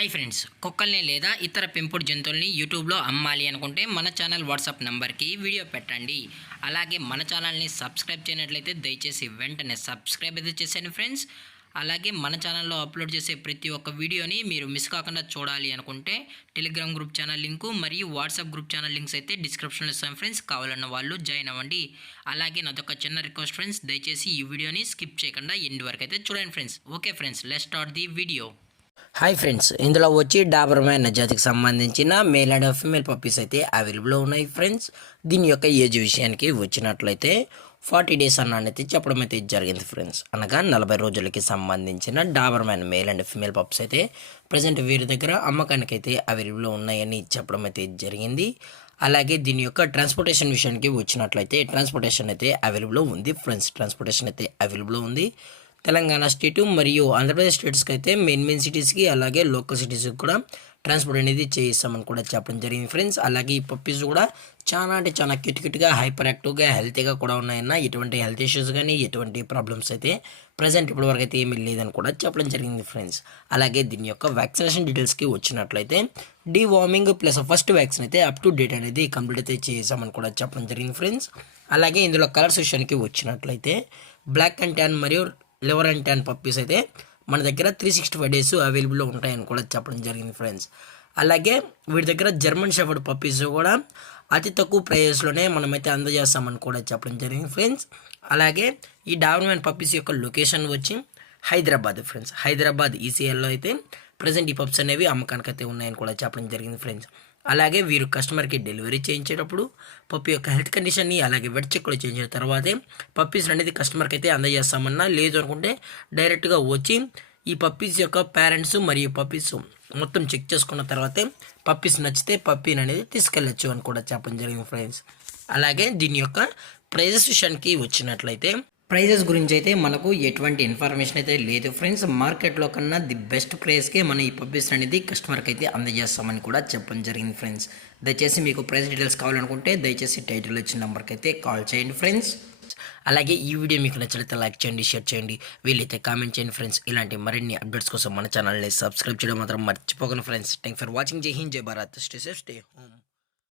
Hi friends, కుక్కల్ని లేదా ఇతర పెంపుడు జంతువుల్ని యూట్యూబ్లో అమ్మాలి అనుకుంటే మన ఛానల్ వాట్సాప్ నెంబర్కి వీడియో పెట్టండి. అలాగే మన ఛానల్ని సబ్స్క్రైబ్ చేయనట్లయితే దయచేసి వెంటనే సబ్స్క్రైబ్ అయితే చేసేయండి ఫ్రెండ్స్. అలాగే మన ఛానల్లో అప్లోడ్ చేసే ప్రతి ఒక్క వీడియోని మీరు మిస్ కాకుండా చూడాలి అనుకుంటే టెలిగ్రామ్ గ్రూప్ ఛానల్ లింకు మరియు వాట్సాప్ గ్రూప్ ఛానల్ లింక్స్ అయితే డిస్క్రిప్షన్లో ఇస్తాం ఫ్రెండ్స్. కావాలన్న వాళ్ళు జాయిన్ అవ్వండి. అలాగే నాదొక చిన్న రిక్వెస్ట్ ఫ్రెండ్స్, దయచేసి ఈ వీడియోని స్కిప్ చేయకుండా ఎండ్ వరకు అయితే చూడండి friends. Okay friends, let's start the video. Hi friends, ఇందులో వచ్చి డాబర్మ్యాన్ జాతికి సంబంధించిన మేల్ అండ్ ఫీమేల్ పప్పీస్ అయితే అవైలబుల్లో ఉన్నాయి ఫ్రెండ్స్. దీని యొక్క ఏజ్ విషయానికి వచ్చినట్లయితే 40 days అన్నది చెప్పడం అయితే జరిగింది ఫ్రెండ్స్. అనగా 40 రోజులకి సంబంధించిన Doberman male and female pups అయితే ప్రజెంట్ వీరి దగ్గర అమ్మకానికి అయితే అవైలబుల్లో ఉన్నాయని చెప్పడం అయితే జరిగింది. అలాగే దీని యొక్క ట్రాన్స్పోర్టేషన్ విషయానికి వచ్చినట్లయితే ట్రాన్స్పోర్టేషన్ అయితే అవైలబుల్లో ఉంది ఫ్రెండ్స్. ట్రాన్స్పోర్టేషన్ అయితే అవైలబుల్లో ఉంది. తెలంగాణ స్టేటు మరియు ఆంధ్రప్రదేశ్ స్టేట్స్కి అయితే మెయిన్ సిటీస్కి అలాగే లోకల్ సిటీస్కి కూడా ట్రాన్స్పోర్ట్ అనేది చేయిస్తామని కూడా చెప్పడం జరిగింది ఫ్రెండ్స్. అలాగే ఈ పప్పీస్ కూడా చాలా అంటే చాలా క్యూట్గా హైపర్ యాక్టివ్గా హెల్తీగా కూడా ఉన్నాయన్న. ఎటువంటి హెల్త్ ఇష్యూస్ కానీ ఎటువంటి ప్రాబ్లమ్స్ అయితే ప్రజెంట్ ఇప్పటివరకు అయితే ఏమీ లేదని కూడా చెప్పడం జరిగింది ఫ్రెండ్స్. అలాగే దీని యొక్క వ్యాక్సినేషన్ డీటెయిల్స్కి వచ్చినట్లయితే డీవార్మింగ్ ప్లస్ ఫస్ట్ వ్యాక్సిన్ అయితే అప్ టు డేట్ అనేది కంప్లీట్ అయితే చేసామని కూడా చెప్పడం జరిగింది ఫ్రెండ్స్. అలాగే ఇందులో కలర్స్ విషయానికి వచ్చినట్లయితే బ్లాక్ అండ్ ట్యాన్ మరియు లివర్ అండ్ ట్యాన్ పప్పీస్ అయితే మన దగ్గర 365 days అవైలబుల్లో ఉంటాయని కూడా చెప్పడం జరిగింది ఫ్రెండ్స్. అలాగే వీటి దగ్గర జర్మన్ షెఫర్డ్ పప్పీస్ కూడా అతి తక్కువ ప్రైజెస్లోనే మనమైతే అందజేస్తామని కూడా చెప్పడం జరిగింది ఫ్రెండ్స్. అలాగే ఈ డాబర్మ్యాన్ పప్పీస్ యొక్క లొకేషన్ వచ్చి హైదరాబాద్ ఫ్రెండ్స్. హైదరాబాద్ ఈసీఎల్లో అయితే ప్రజెంట్ ఈ పప్స్ అనేవి అమ్మకానికి అయితే ఉన్నాయని కూడా చెప్పడం జరిగింది ఫ్రెండ్స్. అలాగే వీరు కస్టమర్కి డెలివరీ చేయించేటప్పుడు పప్పి యొక్క హెల్త్ కండిషన్ని అలాగే వెట్ చెక్లు చేయించిన తర్వాతే పప్పీస్ అనేది కస్టమర్కి అయితే అందజేస్తామన్నా. లేదు అనుకుంటే డైరెక్ట్గా వచ్చి ఈ పప్పీస్ యొక్క పేరెంట్స్ మరియు పప్పీస్ మొత్తం చెక్ చేసుకున్న తర్వాతే పప్పీస్ నచ్చితే పప్పీని అనేది తీసుకెళ్ళచ్చు అని కూడా చెప్పడం జరిగింది ఫ్రెండ్స్. అలాగే దీని యొక్క ప్రైజెస్ విషయానికి వచ్చినట్లయితే ప్రైజెస్ గురించి అయితే మనకు ఎటువంటి ఇన్ఫర్మేషన్ అయితే లేదు ఫ్రెండ్స్. మార్కెట్లో కన్నా ది బెస్ట్ ప్రైస్కే మనం ఈ పప్పీస్ అనేది కస్టమర్కి అయితే అందజేస్తామని కూడా చెప్పడం జరిగింది ఫ్రెండ్స్. దయచేసి మీకు ప్రైస్ డీటెయిల్స్ కావాలనుకుంటే దయచేసి టైటిల్ వచ్చిన నెంబర్కి అయితే కాల్ చేయండి ఫ్రెండ్స్. అలాగే ఈ వీడియో మీకు నచ్చితే లైక్ చేయండి, షేర్ చేయండి, వీలైతే కామెంట్ చేయండి ఫ్రెండ్స్. ఇలాంటి మరిన్ని అప్డేట్స్ కోసం మన ఛానల్ని సబ్స్క్రైబ్ చేయడం మాత్రం మర్చిపోకండి ఫ్రెండ్స్. Thank for watching. జై హింద్, జై Bharat, stay safe, stay home.